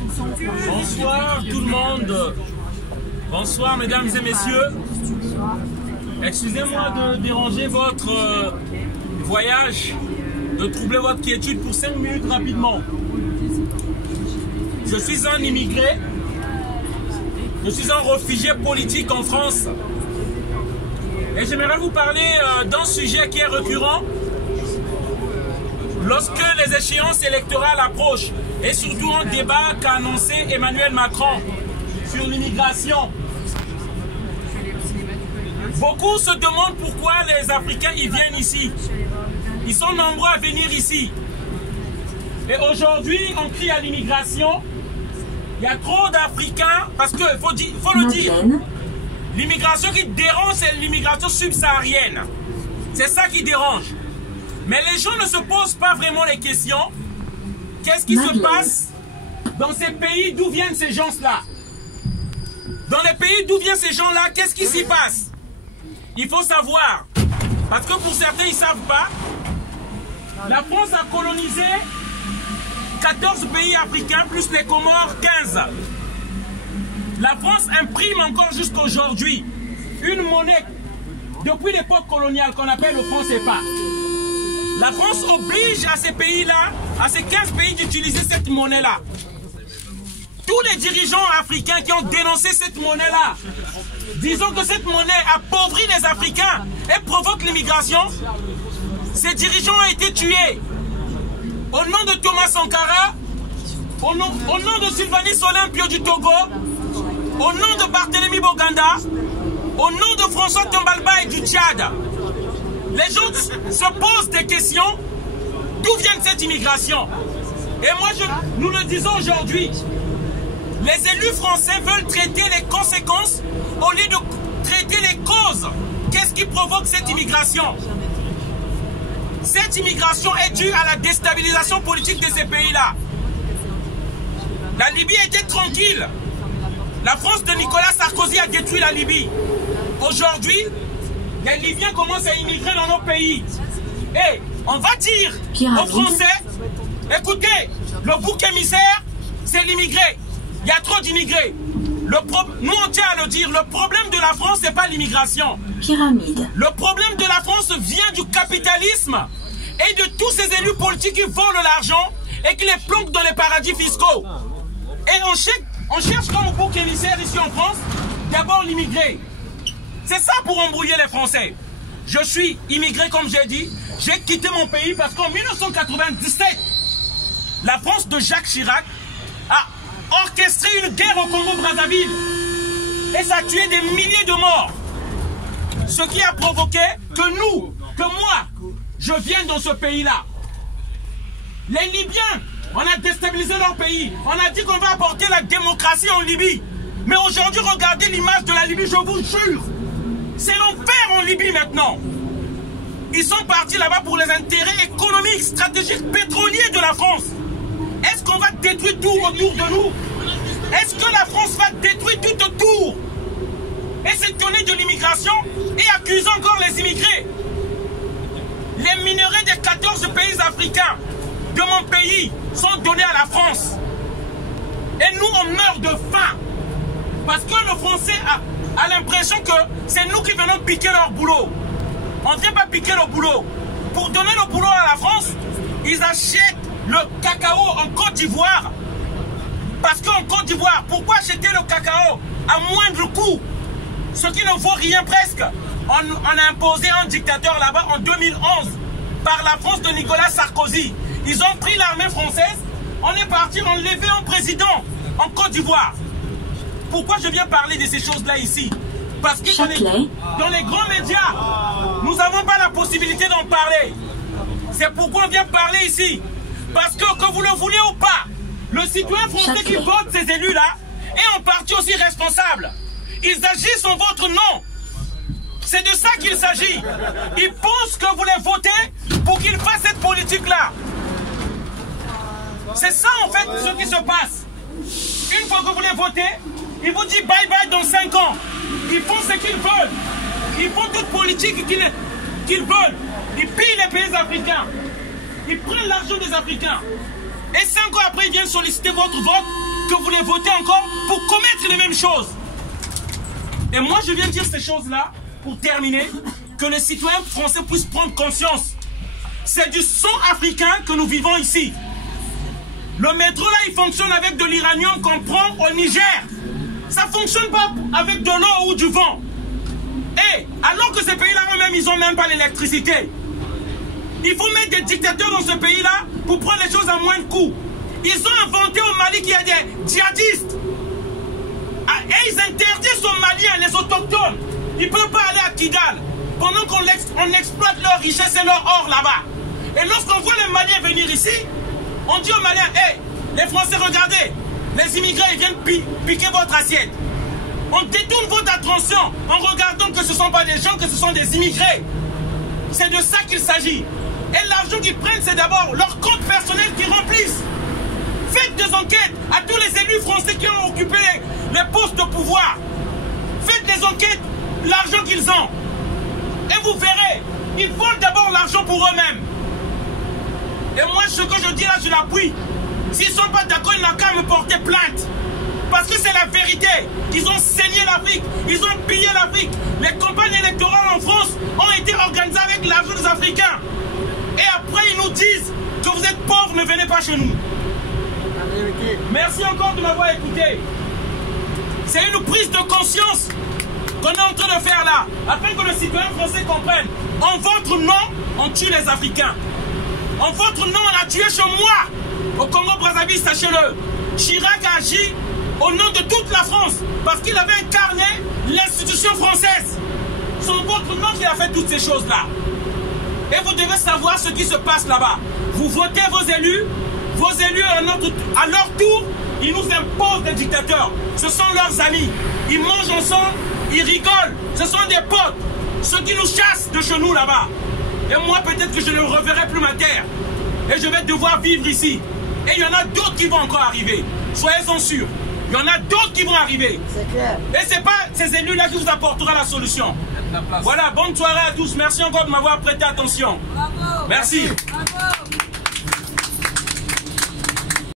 Bonsoir tout le monde. Bonsoir mesdames et messieurs. Excusez-moi de déranger votre voyage, de troubler votre quiétude pour 5 minutes rapidement. Je suis un immigré. Je suis un réfugié politique en France. Et j'aimerais vous parler d'un sujet qui est récurrent lorsque les échéances électorales approchent, et surtout un débat qu'a annoncé Emmanuel Macron sur l'immigration. Beaucoup se demandent pourquoi les Africains y viennent ici. Ils sont nombreux à venir ici. Et aujourd'hui, on crie à l'immigration. Il y a trop d'Africains, parce qu'il faut le dire, l'immigration qui dérange, c'est l'immigration subsaharienne. C'est ça qui dérange. Mais les gens ne se posent pas vraiment les questions. Qu'est-ce qui se passe dans ces pays d'où viennent ces gens-là? Dans les pays d'où viennent ces gens-là, qu'est-ce qui s'y passe? Il faut savoir. Parce que pour certains, ils ne savent pas. La France a colonisé 14 pays africains, plus les Comores, 15. La France imprime encore jusqu'à aujourd'hui une monnaie depuis l'époque coloniale qu'on appelle le franc CFA. La France oblige à ces pays-là, à ces 15 pays d'utiliser cette monnaie-là. Tous les dirigeants africains qui ont dénoncé cette monnaie-là, disons que cette monnaie appauvrit les Africains et provoque l'immigration, ces dirigeants ont été tués. Au nom de Thomas Sankara, au nom de Sylvanus Olympio du Togo, au nom de Barthélemy Boganda, au nom de François Tombalba et du Tchad, les gens se posent des questions. D'où vient cette immigration? Et moi, nous le disons aujourd'hui, les élus français veulent traiter les conséquences au lieu de traiter les causes. Qu'est-ce qui provoque cette immigration? Cette immigration est due à la déstabilisation politique de ces pays-là. La Libye était tranquille. La France de Nicolas Sarkozy a détruit la Libye. Aujourd'hui, les Libyens commencent à immigrer dans nos pays. Et on va dire aux Français, écoutez, le bouc émissaire, c'est l'immigré. Il y a trop d'immigrés. Nous, on tient à le dire, le problème de la France, ce n'est pas l'immigration. Pyramide. Le problème de la France vient du capitalisme et de tous ces élus politiques qui volent l'argent et qui les planquent dans les paradis fiscaux. Et on cherche comme bouc émissaire ici en France, d'abord l'immigré. C'est ça pour embrouiller les Français. Je suis immigré, comme j'ai dit. J'ai quitté mon pays parce qu'en 1997, la France de Jacques Chirac a orchestré une guerre au Congo-Brazzaville. Et ça a tué des milliers de morts. Ce qui a provoqué que moi, je vienne dans ce pays-là. Les Libyens, on a déstabilisé leur pays. On a dit qu'on va apporter la démocratie en Libye. Mais aujourd'hui, regardez l'image de la Libye, je vous jure. C'est l'enfer en Libye maintenant. Ils sont partis là-bas pour les intérêts économiques, stratégiques, pétroliers de la France. Est-ce qu'on va détruire tout autour de nous? Est-ce que la France va détruire tout autour? Et s'étonner de l'immigration et accuser encore les immigrés. Les minerais des 14 pays africains de mon pays sont donnés à la France. Et nous, on meurt de faim. Parce que le Français a l'impression que c'est nous qui venons piquer leur boulot. On ne vient pas piquer le boulot. Pour donner le boulot à la France, ils achètent le cacao en Côte d'Ivoire. Parce qu'en Côte d'Ivoire, pourquoi acheter le cacao à moindre coût? Ce qui ne vaut rien presque. On a imposé un dictateur là-bas en 2011 par la France de Nicolas Sarkozy. Ils ont pris l'armée française, on est parti enlever un président en Côte d'Ivoire. Pourquoi je viens parler de ces choses-là ici? Parce que dans les grands médias, nous n'avons pas la possibilité d'en parler. C'est pourquoi on vient parler ici. Parce que vous le voulez ou pas, le citoyen français qui vote ces élus-là est en partie aussi responsable. Ils agissent en votre nom. C'est de ça qu'il s'agit. Ils pensent que vous les votez pour qu'ils fassent cette politique-là. C'est ça en fait ce qui se passe. Une fois que vous les votez, ils vous disent bye bye dans 5 ans. Ils font ce qu'ils veulent. Ils font toute politique qu'ils veulent. Ils pillent les pays africains. Ils prennent l'argent des Africains. Et 5 ans après, ils viennent solliciter votre vote que vous les votez encore pour commettre les mêmes choses. Et moi, je viens dire ces choses-là, pour terminer, que les citoyens français puissent prendre conscience. C'est du sang africain que nous vivons ici. Le métro, là, il fonctionne avec de l'uranium qu'on prend au Niger. Ça ne fonctionne pas avec de l'eau ou du vent. Et alors que ces pays-là, eux-mêmes, ils n'ont même pas l'électricité. Il faut mettre des dictateurs dans ce pays-là pour prendre les choses à moins de coûts. Ils ont inventé au Mali qu'il y a des djihadistes. Et ils interdisent aux Maliens, les autochtones. Ils ne peuvent pas aller à Kidal pendant qu'on exploite leur richesse et leur or là-bas. Et lorsqu'on voit les Maliens venir ici, on dit aux Maliens, hey, les Français, regardez, les immigrés, ils viennent piquer votre assiette. On détourne votre attention en regardant que ce ne sont pas des gens, que ce sont des immigrés. C'est de ça qu'il s'agit. Et l'argent qu'ils prennent, c'est d'abord leur compte personnel qu'ils remplissent. Faites des enquêtes à tous les élus français qui ont occupé les postes de pouvoir. Faites des enquêtes, l'argent qu'ils ont. Et vous verrez, ils volent d'abord l'argent pour eux-mêmes. Et moi, ce que je dis là, je l'appuie. S'ils ne sont pas d'accord, ils n'ont qu'à me porter plainte. Parce que c'est la vérité. Ils ont saigné l'Afrique. Ils ont pillé l'Afrique. Les campagnes électorales en France ont été organisées avec l'argent des Africains. Et après, ils nous disent que vous êtes pauvres, ne venez pas chez nous. Merci encore de m'avoir écouté. C'est une prise de conscience qu'on est en train de faire là, afin que le citoyen français comprenne. En votre nom, on tue les Africains. En votre nom, on a tué chez moi. Au Congo-Brazzaville, sachez-le. Chirac a agi au nom de toute la France, parce qu'il avait incarné l'institution française. C'est en votre nom qu'il a fait toutes ces choses-là. Et vous devez savoir ce qui se passe là-bas. Vous votez vos élus à leur tour, ils nous imposent des dictateurs. Ce sont leurs amis. Ils mangent ensemble, ils rigolent. Ce sont des potes. Ceux qui nous chassent de chez nous là-bas. Et moi, peut-être que je ne reverrai plus ma terre. Et je vais devoir vivre ici. Et il y en a d'autres qui vont encore arriver. Soyez-en sûrs. Il y en a d'autres qui vont arriver. C'est clair. Et ce n'est pas ces élus-là qui vous apporteront la solution. Voilà, bonne soirée à tous. Merci encore de m'avoir prêté attention. Bravo. Merci. Bravo.